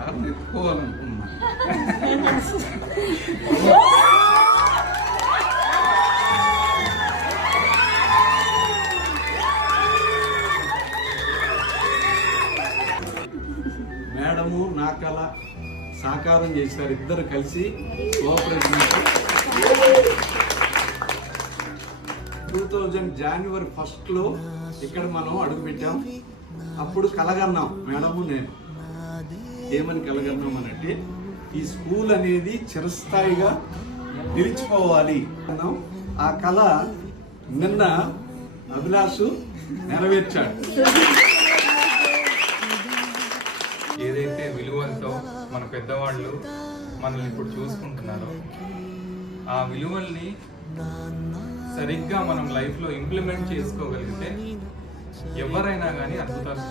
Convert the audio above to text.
Sir ఎత్తుకోవాలనుకున్నా. Madam నా కళ సాకారం చేశారు, ఇద్దరు కలిసి కోఆపరేషన్. 2000 జనవరి 1 ఇక్కడ మనం అడుగుపెట్టాం. అప్పుడు కలగన్నాం మేడము నేను, ఏమని కలగన్నాం అనంటే ఈ స్కూల్ అనేది చిరస్థాయిగా నిలిచిపోవాలి అన్నాం. ఆ కళ నిన్న అభిలాష్ నెరవేర్చాడు. ఏదైతే విలువలతో మన పెద్దవాళ్ళు మనల్ని ఇప్పుడు చూసుకుంటున్నారో ఆ విలువల్ని సరిగ్గా మనం లైఫ్లో ఇంప్లిమెంట్ చేసుకోగలిగితే ఎవరైనా కానీ అద్భుతాలు